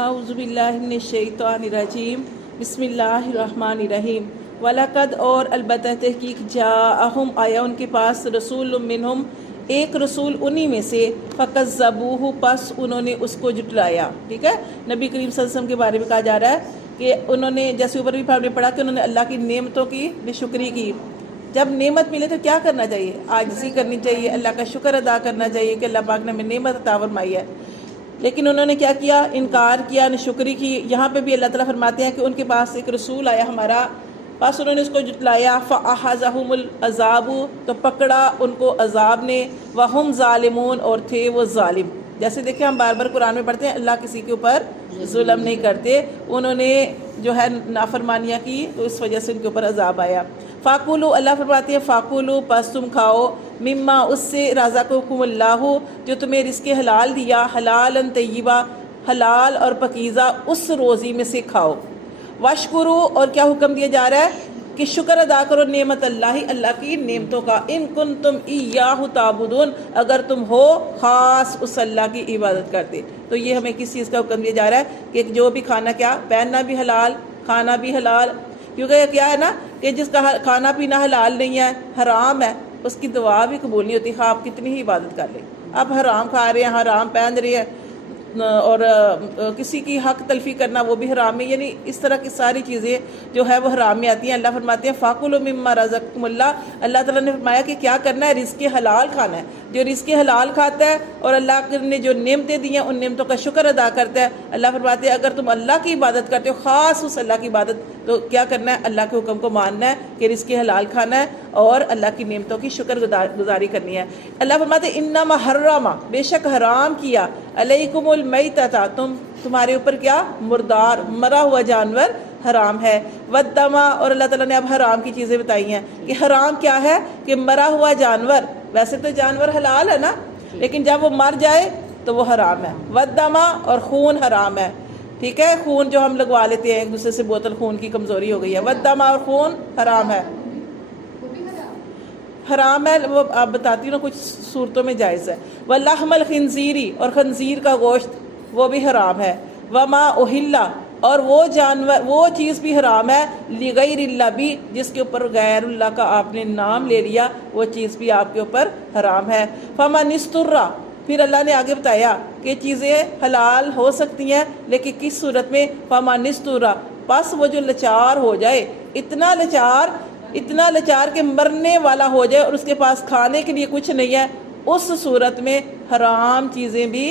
اعوذ باللہ من الشیطان الرجیم بسم اللہ الرحمن الرحیم وَلَقَدْ اور البتہ تحقیق جاءہم آیا ان کے پاس رسول منہم ایک رسول انہی میں سے فَكَذَّبُوهُ پس انہوں نے اس کو جھٹلایا. ٹھیک ہے, نبی کریم صلی اللہ علیہ وسلم کے بارے میں کہا جا رہا ہے کہ انہوں نے جیسے اوپر بھی ہم نے پڑھا کہ انہوں نے اللہ کی نعمتوں کی بے شکری کی. جب نعمت ملے تو کیا کرنا چاہیے؟ عاجزی کرنی چاہیے, اللہ کا شکر ادا کرنا چاہیے کہ اللہ پاک نے ہمیں نعمت عطا فرمائی ہے. لیکن انہوں نے کیا کیا؟ انکار کیا, ناشکری کی. یہاں پہ بھی اللہ تعالیٰ فرماتے ہیں کہ ان کے پاس ایک رسول آیا ہمارا, پس انہوں نے اس کو جھٹلایا. فَأَخَذَهُمُ الْعَذَابُ تو پکڑا ان کو عذاب نے. وَهُمْ ظَالِمُونَ اور تھے وہ ظالم. جیسے دیکھیں ہم بار بار قرآن میں پڑھتے ہیں اللہ کسی کے اوپر ظلم نہیں کرتے. انہوں نے جو ہے نافرمانیاں کی تو اس وجہ سے ان کے اوپر عذاب آیا. فَاكُلُوا اللہ فرماتے ہیں فَاكُلُوا پس تم کھاؤ مما اس سے رزقکم اللہ جو تمہیں رزق حلال دیا, حلالاً طیبہ حلال اور پاکیزہ, اس روزی میں سے کھاؤ. واشکروا اور کیا حکم دیا جا رہا ہے کہ شکر ادا کرو نعمت اللہ کی نعمتوں کا. ان کنتم ایاہ تعبدون اگر تم ہو خاص اس اللہ کی عبادت کرتے. تو یہ ہمیں کس چیز کا حکم دیا جا رہا ہے کہ جو بھی کھانا, کیا پہننا بھی حلال, کھانا بھی حلال. کیونکہ یہ کیا ہے نا کہ جس کا کھانا پینا حلال نہیں ہے, حرام ہے, اس کی دعا بھی قبول نہیں ہوتی, آپ کتنی ہی عبادت کر لیں. آپ حرام کھا رہے ہیں, حرام پہن رہے ہیں, اور کسی کی حق تلفی کرنا وہ بھی حرام ہے. یعنی اس طرح کی ساری چیزیں جو ہے وہ حرام میں آتی ہیں. اللہ فرماتے ہیں فَاكُلُوا مِمَّا رَزَقَكُمُ اللَّهُ اللہ تعالیٰ نے فرمایا کہ کیا کرنا ہے, رزق حلال کھانا ہے. جو رزق حلال کھاتا ہے اور اللہ نے جو نعمتیں دی ہیں ان نعمتوں کا شکر ادا کرتا ہے. اللہ فرماتے ہیں اگر تم اللہ کی عبادت کرتے ہو, خاص اس اللہ کی عبادت, تو کیا کرنا ہے, اللہ کے حکم کو ماننا ہے کہ رزق حلال کھانا ہے اور اللہ کی نعمتوں کی شکر گزاری کرنی ہے. اللہ فرماتے ہیں انما حرم بے شک حرام کیا علیکم المیتۃ تمہارے اوپر کیا, مردار مرا ہوا جانور حرام ہے. والدم اور اللہ تعالیٰ نے اب حرام کی چیزیں بتائی ہیں کہ حرام کیا ہے کہ مرا ہوا جانور. ویسے تو جانور حلال ہے نا, لیکن جب وہ مر جائے تو وہ حرام ہے. والدم اور خون حرام ہے. ٹھیک ہے, خون جو ہم لگوا لیتے ہیں ایک دوسرے سے بوتل, خون کی کمزوری ہو گئی ہے. والدم اور خون حرام ہے, حرام ہے. وہ آپ بتاتی ہوں نا کچھ صورتوں میں جائز ہے. وَلَحْمَ الْخِنْزِيرِ اور خنزیر کا گوشت وہ بھی حرام ہے. وَمَا أُحِلَّ اور وہ جانور وہ چیز بھی حرام ہے لِغَيْرِ اللَّهِ بھی جس کے اوپر غیر اللہ کا آپ نے نام لے لیا, وہ چیز بھی آپ کے اوپر حرام ہے. فَمَنِ اسْتُرَّ پھر اللہ نے آگے بتایا کہ چیزیں حلال ہو سکتی ہیں لیکن کس صورت میں. فَمَنِ اسْتُرَّ پس وہ جو لچار ہو جائے, اتنا لچار کہ مرنے والا ہو جائے اور اس کے پاس کھانے کے لیے کچھ نہیں ہے, اس صورت میں حرام چیزیں بھی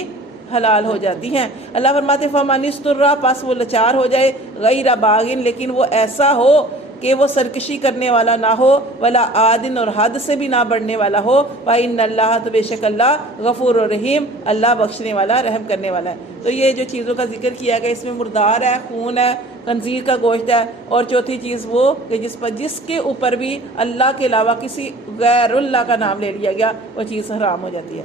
حلال ہو جاتی ہیں. اللہ فرماتے فَمَنِ اسْتُرَّ پس وہ لچار ہو جائے غیر باغن لیکن وہ ایسا ہو کہ وہ سرکشی کرنے والا نہ ہو, ولا عادن اور حد سے بھی نہ بڑھنے والا ہو. وَإِنَّ اللَّهَ تو بے شک اللہ غفور و رحیم اللہ بخشنے والا رحم کرنے والا ہے. تو یہ جو چیزوں کا ذکر کیا گیا اس میں مردار ہے, خون ہے, خنزیر کا گوشت ہے, اور چوتھی چیز وہ کہ جس کے اوپر بھی اللہ کے علاوہ کسی غیر اللہ کا نام لے لیا گیا وہ چیز حرام ہو جاتی ہے.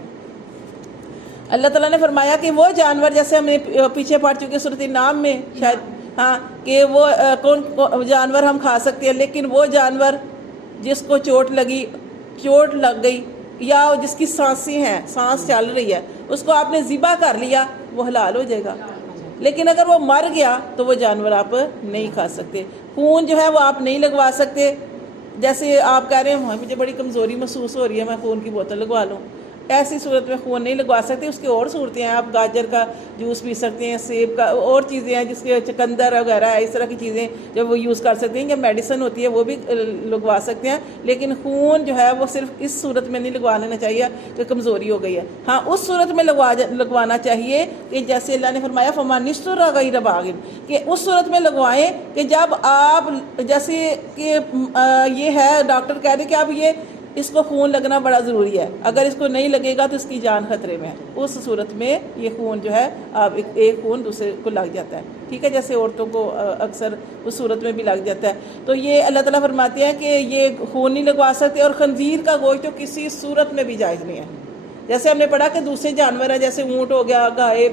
اللہ تعالیٰ نے فرمایا کہ وہ جانور جیسے ہم نے پیچھے پڑھ چکے سورۃ النعام میں شاید, ہاں کہ وہ کون جانور ہم کھا سکتے ہیں, لیکن وہ جانور جس کو چوٹ لگ گئی یا جس کی سانسیں ہیں, سانس چل رہی ہے, اس کو آپ نے ذبح کر لیا وہ حلال ہو جائے گا. لیکن اگر وہ مر گیا تو وہ جانور آپ نہیں کھا سکتے. خون جو ہے وہ آپ نہیں لگوا سکتے. جیسے آپ کہہ رہے ہیں مجھے بڑی کمزوری محسوس ہو رہی ہے, میں خون کی بوتل لگوا لوں, ایسی صورت میں خون نہیں لگوا سکتے. اس کی اور صورتیں ہیں, آپ گاجر کا جوس پی سکتے ہیں, سیب کا, اور چیزیں ہیں جس کے چقندر وغیرہ ہے, اس طرح کی چیزیں جو وہ یوز کر سکتے ہیں, یا میڈیسن ہوتی ہے وہ بھی لگوا سکتے ہیں. لیکن خون جو ہے وہ صرف اس صورت میں نہیں لگوا لینا چاہیے کہ کمزوری ہو گئی ہے. ہاں اس صورت میں لگوانا چاہیے کہ جیسے اللہ نے فرمایا فَمَنِ اسْتُرَّ غَيْرَ بَاغٍ کہ اس صورت میں لگوائیں کہ جب آپ جیسے کہ یہ ہے ڈاکٹر کہہ رہے کہ اب یہ اس کو خون لگنا بڑا ضروری ہے, اگر اس کو نہیں لگے گا تو اس کی جان خطرے میں ہے. اس صورت میں یہ خون جو ہے آپ ایک خون دوسرے کو لگ جاتا ہے. ٹھیک ہے, جیسے عورتوں کو اکثر اس صورت میں بھی لگ جاتا ہے. تو یہ اللہ تعالیٰ فرماتے ہیں کہ یہ خون نہیں لگوا سکتے. اور خنزیر کا گوشت تو کسی صورت میں بھی جائز نہیں ہے. جیسے ہم نے پڑھا کہ دوسرے جانور ہیں جیسے اونٹ ہو گیا, گائے,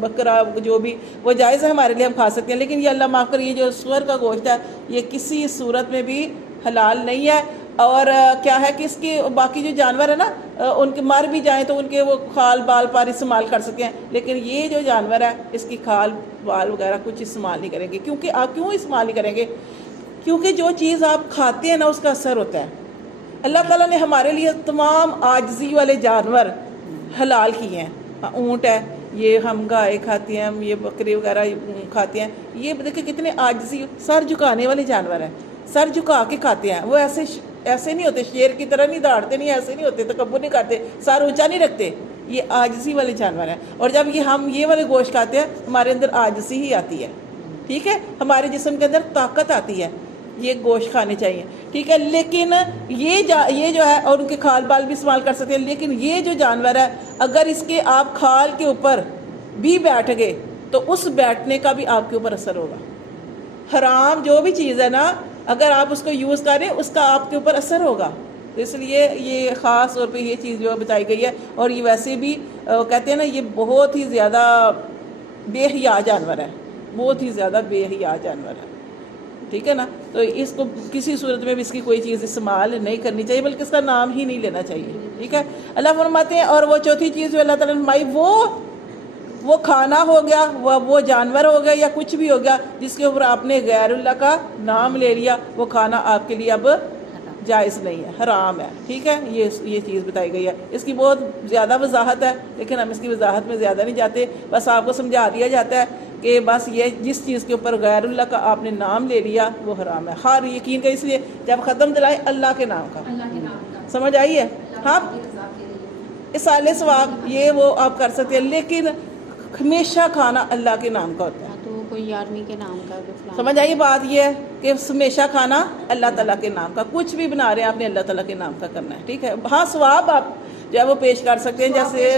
بکرا, جو بھی وہ جائز ہے ہمارے لیے, ہم کھا سکتے ہیں. لیکن یہ اللہ معاف کر, یہ جو سور کا گوشت ہے یہ کسی صورت میں بھی حلال نہیں ہے. اور کیا ہے کہ اس کی باقی جو جانور ہے نا ان کے مر بھی جائیں تو ان کے وہ کھال بال پر استعمال کر سکتے ہیں، لیکن یہ جو جانور ہے اس کی کھال بال وغیرہ کچھ استعمال نہیں کریں گے. کیونکہ آپ کیوں استعمال نہیں کریں گے؟ کیونکہ جو چیز آپ کھاتے ہیں نا اس کا اثر ہوتا ہے. اللہ تعالیٰ نے ہمارے لیے تمام عاجزی والے جانور حلال کیے ہیں. اونٹ ہے، یہ ہم گائے کھاتے ہیں، ہم یہ بکری وغیرہ کھاتے ہیں. یہ دیکھیں کتنے عاجزی، سر جھکانے والے جانور ہیں، سر جھکا کے کھاتے ہیں. وہ ایسے نہیں ہوتے، شیر کی طرح نہیں داڑتے، نہیں ایسے نہیں ہوتے، تکبر نہیں کرتے، سر اونچا نہیں رکھتے. یہ عاجزی والے جانور ہیں. اور جب ہم یہ والے گوشت کھاتے ہیں ہمارے اندر عاجزی ہی آتی ہے. ٹھیک ہے، ہمارے جسم کے اندر طاقت آتی ہے. یہ گوشت کھانے چاہیے. ٹھیک ہے، لیکن یہ جو ہے، اور ان کے کھال بال بھی استعمال کر سکتے ہیں، لیکن یہ جو جانور ہے اگر اس کے آپ کھال کے اوپر بھی بیٹھ گئے تو اس بیٹھنے کا بھی آپ کے اوپر اثر ہوگا. حرام جو بھی چیز ہے نا، اگر آپ اس کو یوز کریں اس کا آپ کے اوپر اثر ہوگا. تو اس لیے یہ خاص طور پہ یہ چیز جو بتائی گئی ہے. اور یہ ویسے بھی کہتے ہیں نا، یہ بہت ہی زیادہ بے حیا جانور ہے، بہت ہی زیادہ بے حیا جانور ہے. ٹھیک ہے نا، تو اس کو کسی صورت میں بھی اس کی کوئی چیز استعمال نہیں کرنی چاہیے، بلکہ اس کا نام ہی نہیں لینا چاہیے. ٹھیک ہے، اللہ فرماتے ہیں. اور وہ چوتھی چیز جو اللہ تعالیٰ نے فرمائی، وہ کھانا ہو گیا، وہ جانور ہو گیا یا کچھ بھی ہو گیا جس کے اوپر آپ نے غیر اللہ کا نام لے لیا، وہ کھانا آپ کے لیے اب جائز نہیں ہے، حرام ہے. ٹھیک ہے، یہ چیز بتائی گئی ہے. اس کی بہت زیادہ وضاحت ہے، لیکن ہم اس کی وضاحت میں زیادہ نہیں جاتے. بس آپ کو سمجھا دیا جاتا ہے کہ بس یہ جس چیز کے اوپر غیر اللہ کا آپ نے نام لے لیا وہ حرام ہے. ہر یقین کا، اس لیے جب ختم دلائے اللہ کے نام کا، سمجھ آئی ہے. ہاں، اصال ثواب یہ وہ آپ کر سکتے ہیں، لیکن ہمیشہ کھانا اللہ کے نام کا ہوتا ہے. تو کوئی آدمی کے نام کا، سمجھ آئیے بات. یہ ہے کہ ہمیشہ کھانا اللہ تعالیٰ کے نام کا، کچھ بھی بنا رہے ہیں آپ نے اللہ تعالیٰ کے نام کا کرنا ہے. ٹھیک ہے، ہاں ثواب آپ جو ہے وہ پیش کر سکتے ہیں، جیسے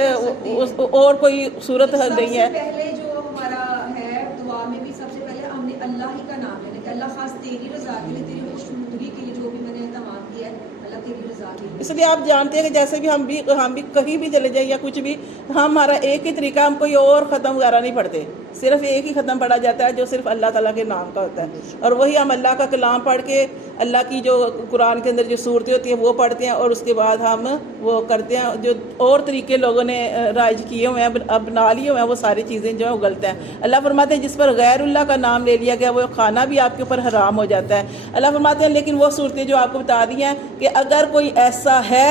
اور کوئی صورت نہیں ہے. پہلے جو ہمارا ہے دعا میں بھی سب سے پہلے ہم نے اللہ ہی کا نام لینا کہ اللہ خاص تیری رضا کے لیے، تیری خوشنودی کے لیے جو بھی میں نے اہتمام کیا ہے اللہ تیری رضا کے لیے. اس لیے آپ جانتے ہیں کہ جیسے بھی ہم بھی کہیں بھی چلے جائیں یا کچھ بھی، ہمارا ایک ہی طریقہ، ہم کوئی اور ختم وغیرہ نہیں پڑھتے، صرف ایک ہی ختم پڑھا جاتا ہے جو صرف اللہ تعالیٰ کے نام کا ہوتا ہے. اور وہی ہم اللہ کا کلام پڑھ کے، اللہ کی جو قرآن کے اندر جو صورتیں ہوتی ہیں وہ پڑھتے ہیں، اور اس کے بعد ہم وہ کرتے ہیں جو اور طریقے لوگوں نے رائج کیے ہوئے ہیں، اپنا لیے ہوئے ہیں، وہ ساری چیزیں جو ہیں وہ غلط ہیں. اللہ فرماتے ہیں جس پر غیر اللہ کا نام لے لیا گیا وہ کھانا بھی آپ کے اوپر حرام ہو جاتا ہے. اللہ فرماتے ہیں لیکن وہ صورتیں جو آپ کو بتا دی ہیں کہ اگر کوئی ایسا ہے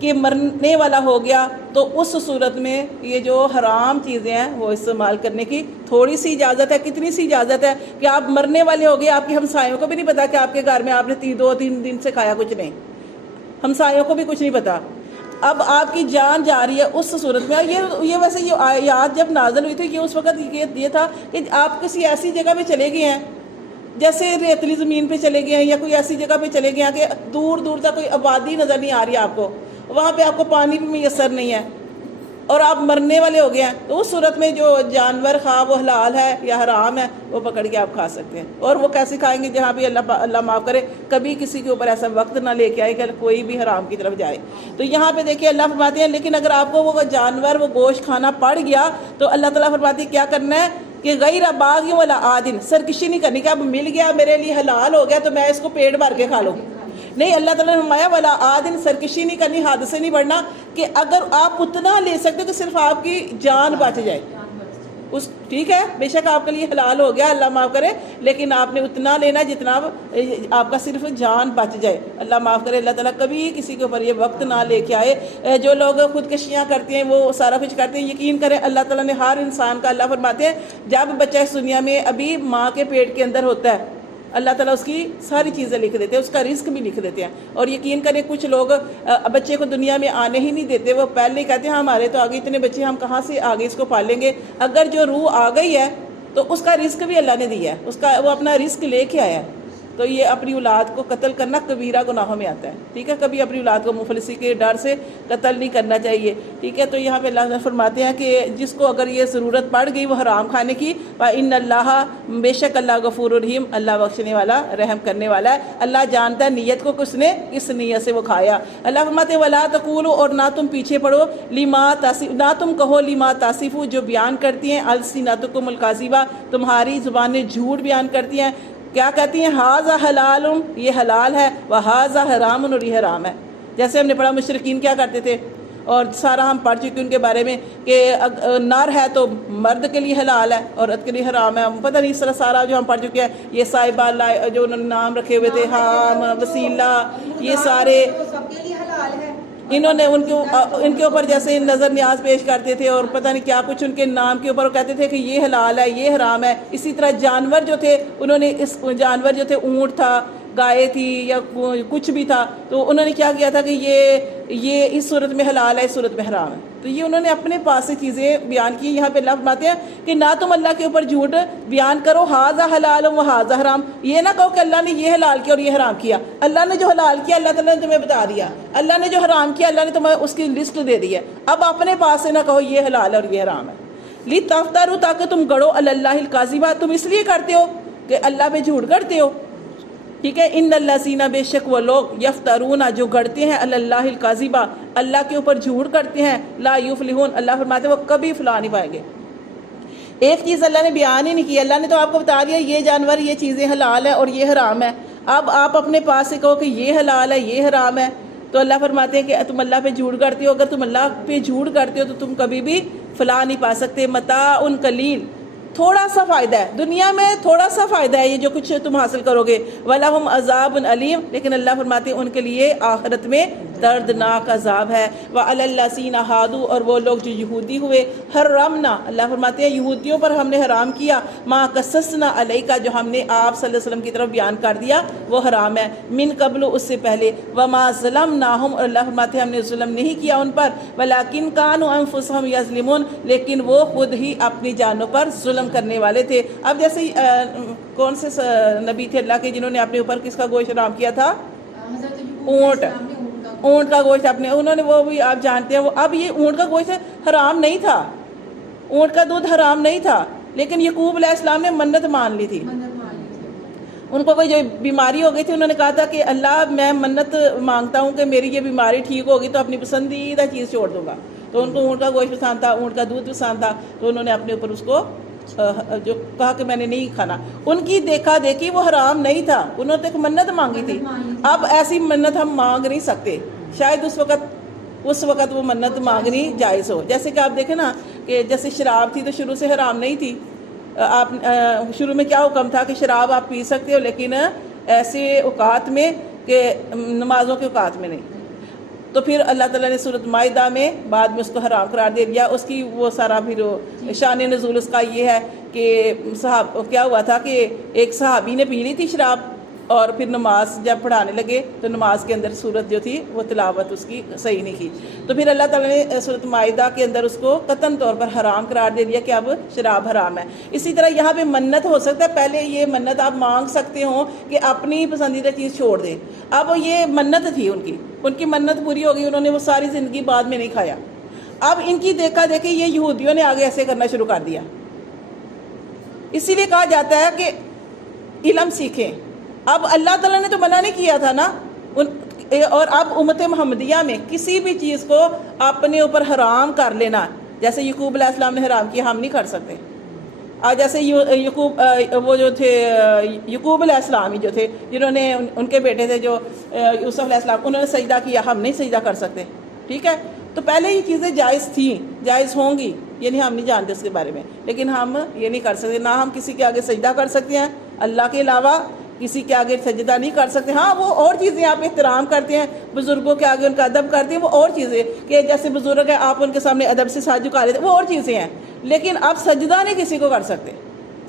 کہ مرنے والا ہو گیا تو اس صورت میں یہ جو حرام چیزیں ہیں وہ استعمال کرنے کی تھوڑی سی اجازت ہے. کتنی سی اجازت ہے کہ آپ مرنے والے ہو گئے، آپ کے ہمسایوں کو بھی نہیں پتا کہ آپ کے گھر میں آپ نے 2-3 دن سے کھایا کچھ نہیں، ہمسایوں کو بھی کچھ نہیں پتا. اب آپ کی جان جا رہی ہے اس صورت میں. یہ ویسے یہ آیات جب نازل ہوئی تھی، یہ اس وقت یہ تھا کہ آپ کسی ایسی جگہ پہ چلے گئے ہیں، جیسے ریتلی زمین پہ چلے گئے ہیں یا کوئی ایسی جگہ پہ چلے گئے ہیں کہ دور دور تک کوئی آبادی نظر نہیں آ رہی ہے آپ کو، وہاں پہ آپ کو پانی بھی میسر نہیں ہے، اور آپ مرنے والے ہو گئے ہیں. تو اس صورت میں جو جانور خواہ وہ حلال ہے یا حرام ہے وہ پکڑ کے آپ کھا سکتے ہیں. اور وہ کیسے کھائیں گے؟ جہاں بھی اللہ معاف کرے کبھی کسی کے اوپر ایسا وقت نہ لے کے آئے کہ کوئی بھی حرام کی طرف جائے. تو یہاں پہ دیکھیے اللہ فرماتے ہیں لیکن اگر آپ کو وہ جانور وہ گوشت کھانا پڑ گیا تو اللہ تعالیٰ فرماتے ہیں کیا کرنا ہے کہ غیر باغی ولا عادن، سرکشی نہیں کرنی کہ اب مل گیا میرے لیے حلال ہو گیا تو میں اس کو پیٹ بھر کے کھا لوں. نہیں، اللہ تعالیٰ نے فرمایا ولا عادن، سرکشی نہیں کرنی، حد سے نہیں بڑھنا، کہ اگر آپ اتنا لے سکتے تو صرف آپ کی جان بچ جائے اس. ٹھیک ہے، بے شک آپ کے لیے حلال ہو گیا، اللہ معاف کرے، لیکن آپ نے اتنا لینا جتنا آپ کا صرف جان بچ جائے. اللہ معاف کرے، اللہ تعالیٰ کبھی کسی کے اوپر یہ وقت نہ لے کے آئے. جو لوگ خودکشیاں کرتے ہیں وہ سارا کچھ کرتے ہیں، یقین کریں اللہ تعالیٰ نے ہر انسان کا، اللہ فرماتے ہیں جب بچہ اس دنیا میں ابھی ماں کے پیٹ کے اندر ہوتا ہے اللہ تعالیٰ اس کی ساری چیزیں لکھ دیتے ہیں، اس کا رزق بھی لکھ دیتے ہیں. اور یقین کریں کچھ لوگ بچے کو دنیا میں آنے ہی نہیں دیتے، وہ پہلے ہی کہتے ہیں ہمارے تو آگے اتنے بچے، ہم کہاں سے آگے اس کو پالیں گے. اگر جو روح آ گئی ہے تو اس کا رزق بھی اللہ نے دیا ہے، اس کا وہ اپنا رزق لے کے آیا ہے. تو یہ اپنی اولاد کو قتل کرنا کبیرہ گناہوں میں آتا ہے. ٹھیک ہے، کبھی اپنی اولاد کو مفلسی کے ڈر سے قتل نہیں کرنا چاہیے. ٹھیک ہے، تو یہاں پہ اللہ فرماتے ہیں کہ جس کو اگر یہ ضرورت پڑ گئی وہ حرام کھانے کی، ان اللہ، بے شک اللہ غفور الرحیم، اللہ بخشنے والا رحم کرنے والا ہے. اللہ جانتا ہے نیت کو کس نے کس نیت سے وہ کھایا. اللہ فرماتے ہیں ولا تقولوا، اور نہ تم پیچھے پڑو، لما تصف، نہ تم کہو لما تصف، جو بیان کرتی ہیں السنتکم الکاذبہ، تمہاری زبانیں جھوٹ بیان کرتی ہیں، کیا کہتی ہیں ہاذا حلال، یہ حلال ہے، وہذا حرام، اور یہ حرام ہے. جیسے ہم نے پڑھا مشرکین کیا کرتے تھے، اور سارا ہم پڑھ چکے ان کے بارے میں کہ نر ہے تو مرد کے لیے حلال ہے، عورت کے لیے حرام ہے. ہم پتہ نہیں اس طرح سارا جو ہم پڑھ چکے ہیں، یہ صاحبہ جو انہوں نے نام رکھے ہوئے تھے، حام، وسیلہ، یہ سارے سب کے لیے حلال ہے. انہوں نے ان کے اوپر جیسے نظر نیاز پیش کرتے تھے اور پتہ نہیں کیا کچھ ان کے نام کے اوپر کہتے تھے کہ یہ حلال ہے، یہ حرام ہے. اسی طرح جانور جو تھے، انہوں نے اس جانور جو تھے، اونٹ تھا، گائے تھی، یا کچھ بھی تھا، تو انہوں نے کیا کیا تھا کہ یہ اس صورت میں حلال ہے، اس صورت میں حرام ہے. تو یہ انہوں نے اپنے پاس سے چیزیں بیان کی. یہاں پہ اللہ فرماتے ہیں کہ نہ تم اللہ کے اوپر جھوٹ بیان کرو، ہاذا حلال و ہاذا حرام. یہ نہ کہو کہ اللہ نے یہ حلال کیا اور یہ حرام کیا. اللہ نے جو حلال کیا اللہ تعالیٰ نے تمہیں بتا دیا، اللہ نے جو حرام کیا اللہ نے تمہیں اس کی لسٹ دے دی ہے. اب اپنے پاس سے نہ کہو یہ حلال ہے اور یہ حرام ہے. لِتَفْتَرُوا، تاکہ تم گڑو علی اللہ الکاذبہ، تم اس لیے کرتے ہو کہ اللہ پہ جھوٹ کرتے ہو. ٹھیک ہے. ان الذین، بے شک وہ لوگ، یفترون، جو گڑتے ہیں، علی اللہ الکاذبہ، اللہ کے اوپر جھوٹ کرتے ہیں، لا یفلحون، اللہ فرماتے ہیں وہ کبھی فلاح نہیں پائیں گے. ایک چیز اللہ نے بیان ہی نہیں کی. اللہ نے تو آپ کو بتا دیا یہ جانور، یہ چیزیں حلال ہے اور یہ حرام ہے. اب آپ اپنے پاس سے کہو کہ یہ حلال ہے، یہ حرام ہے، تو اللہ فرماتے ہیں کہ تم اللہ پہ جھوٹ کرتے ہو. اگر تم اللہ پہ جھوٹ کرتے ہو تو تم کبھی بھی فلاح نہیں پا سکتے. متاع قلیل، تھوڑا سا فائدہ ہے دنیا میں، تھوڑا سا فائدہ ہے یہ جو کچھ تم حاصل کرو گے. وَلَهُمْ عَذَابٌ علیم، لیکن اللہ فرماتے ہیں ان کے لیے آخرت میں دردناک عذاب ہے. وَعَلَى الَّذِينَ هَادُوا، اور وہ لوگ جو یہودی ہوئے، حرمنا، اللہ فرماتے ہیں یہودیوں پر ہم نے حرام کیا، ما قصصنا علیکا، جو ہم نے آپ صلی اللہ علیہ وسلم کی طرف بیان کر دیا وہ حرام ہے، من قبل، اس سے پہلے. وما ظلمناہم، اور اللہ فرماتے ہیں ہم نے ظلم نہیں کیا ان پر، ولیکن کانوا انفسہم یظلمون، لیکن وہ خود ہی اپنی جانوں پر ظلم کرنے والے تھے. اب جیسے کون سے نبی تھے اللہ کے جنہوں نے اپنے اوپر کس کا گوشت حرام کیا تھا؟ اونٹ. اونٹ کا گوشت انہوں نے وہ بھی آپ جانتے ہیں. وہ اب یہ اونٹ کا گوشت حرام نہیں تھا، اونٹ کا دودھ حرام نہیں تھا، لیکن یعقوب علیہ السلام نے منت مان لی تھی. ان کو کوئی جو بیماری ہو گئی تھی، انہوں نے کہا تھا کہ اللہ میں منت مانگتا ہوں کہ میری یہ بیماری ٹھیک ہوگی تو اپنی پسندیدہ چیز چھوڑ دوں گا. تو ان کو اونٹ کا گوشت پسند تھا، اونٹ کا دودھ پسند تھا، تو انہوں نے اپنے اوپر اس کو جو کہا کہ میں نے نہیں کھانا. ان کی دیکھا دیکھی وہ حرام نہیں تھا، انہوں نے ایک منت مانگی تھی. اب ایسی منت ہم مانگ نہیں سکتے، شاید اس وقت وہ منت مانگنی جائز ہو. جیسے کہ آپ دیکھیں نا کہ جیسے شراب تھی تو شروع سے حرام نہیں تھی. آپ شروع میں کیا حکم تھا کہ شراب آپ پی سکتے ہو لیکن ایسے اوقات میں کہ نمازوں کے اوقات میں نہیں. تو پھر اللہ تعالیٰ نے سورۃ مائدہ میں بعد میں اس کو حرام قرار دے دیا. اس کی وہ سارا پھر شان نزول اس کا یہ ہے کہ کیا ہوا تھا کہ ایک صحابی نے پی لی تھی شراب، اور پھر نماز جب پڑھانے لگے تو نماز کے اندر سورت جو تھی وہ تلاوت اس کی صحیح نہیں کی. تو پھر اللہ تعالیٰ نے سورۃ مائدہ کے اندر اس کو قطعاً طور پر حرام قرار دے دیا کہ اب شراب حرام ہے. اسی طرح یہاں پہ منت ہو سکتا ہے، پہلے یہ منت آپ مانگ سکتے ہوں کہ اپنی پسندیدہ چیز چھوڑ دیں. اب یہ منت تھی ان کی منت پوری ہو گئی، انہوں نے وہ ساری زندگی بعد میں نہیں کھایا. اب ان کی دیکھا دیکھی یہ یہودیوں نے آگے ایسے کرنا شروع کر دیا. اسی لیے کہا جاتا ہے کہ علم سیکھیں. اب اللہ تعالیٰ نے تو منع نہیں کیا تھا نا، اور اب امت محمدیہ میں کسی بھی چیز کو اپنے اوپر حرام کر لینا، جیسے یعقوب علیہ السلام نے حرام کیا، ہم نہیں کر سکتے. آج جیسے وہ جو تھے یعقوب علیہ السلام ہی جو تھے، جنہوں نے ان کے بیٹے تھے جو یوسف علیہ السلام، انہوں نے سجدہ کیا، ہم نہیں سجدہ کر سکتے. ٹھیک ہے. تو پہلے یہ چیزیں جائز تھیں، جائز ہوں گی، یعنی ہم نہیں جانتے اس کے بارے میں، لیکن ہم یہ نہیں کر سکتے. نہ ہم کسی کے آگے سجدہ کر سکتے ہیں، اللہ کے علاوہ کسی کے آگے سجدہ نہیں کر سکتے. ہاں وہ اور چیزیں آپ احترام کرتے ہیں، بزرگوں کے آگے ان کا ادب کرتے ہیں، وہ اور چیزیں، کہ جیسے بزرگ ہیں آپ ان کے سامنے ادب سے ساتھ جھکا لیتے ہیں، وہ اور چیزیں ہیں. لیکن آپ سجدہ نہیں کسی کو کر سکتے.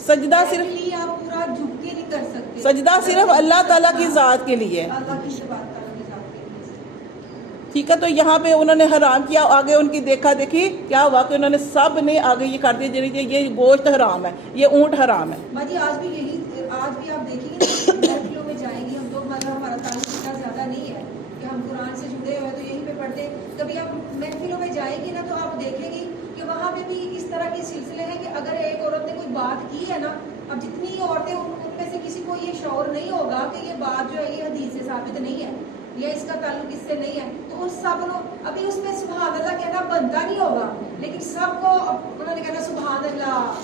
سجدہ صرف آپ پورا جھک کے نہیں کر سکتے، سجدہ صرف اللہ تعالیٰ کی ذات کے لیے ہے. اللہ کی ذات کی ذات کے لیے. ٹھیک ہے. تو یہاں پہ انہوں نے حرام کیا، آگے ان کی دیکھا دیکھی کیا ہوا کہ انہوں نے سب نے آگے یہ کر دیا یہ گوشت حرام ہے، یہ اونٹ حرام ہے. باجی آج بھی آپ دیکھیں گے محفلوں میں جائیں گے ہم تو، مطلب ہمارا تعلق اتنا زیادہ نہیں ہے کہ ہم قرآن سے جڑے ہوئے تو یہیں پہ پڑھتے ہیں. کبھی آپ محفلوں میں جائیں گی نا تو آپ دیکھیں گی کہ وہاں پہ بھی اس طرح کے سلسلے ہیں کہ اگر ایک عورت نے کوئی بات کی ہے نا، اب جتنی عورتیں ان میں سے کسی کو یہ شعور نہیں ہوگا کہ یہ بات جو ہے یہ حدیث سے ثابت نہیں ہے یا اس کا تعلق اس سے نہیں ہے، تو ان سب کو ابھی اس میں سبحان اللہ کہنا بنتا نہیں ہوگا، لیکن سب کو انہوں نے کہنا سبحان اللہ